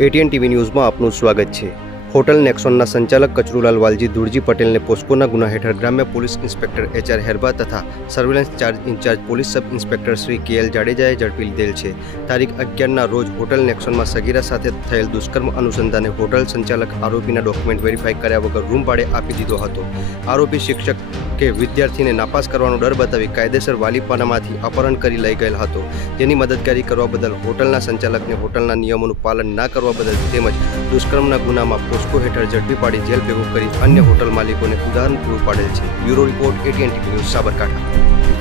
ATN TV news में आपનું સ્વાગત છે। હોટલ નેક્સોનના સંચાલક કચરુલાલ વાલજી દુરજી પટેલને પોસ્કોના ગુના હેઠળ ગ્રામ્ય પોલીસ ઇન્સ્પેક્ટર HR હેરબા તથા surveillance charge incharge police sub inspector Shri KL જાડેજાએ ઝડપી લીધેલ છે। તારીખ 11ના રોજ હોટલ નેક્સોનમાં સગીરા સાથે થયેલ દુષ્કર્મ અનુસંધાને હોટલ સંચાલક આરોપીના ડોક્યુમેન્ટ વેરીફાઈ કર્યા વગર રૂમ ભાડે આપી દીધો હતો। આરોપી શિક્ષક કે વિદ્યાર્થીને નાપાસ કરવાનો ડર બતાવી કાયદેસર વાલીપાનામાંથી અપહરણ કરી લઈ ગયેલ હતો, જેની મદદગારી કરવા બદલ હોટલના સંચાલકને હોટલના નિયમોનું પાલન ના કરવા બદલ તેમજ દુષ્કર્મના ગુનામાં પોસ્કો હેઠળ ઝડપી પાડી જેલ ભેગું કરી અન્ય હોટલ માલિકોને ઉદાહરણ પૂરું પાડેલ છે। Bureau report ATN TV news Sabarkantha.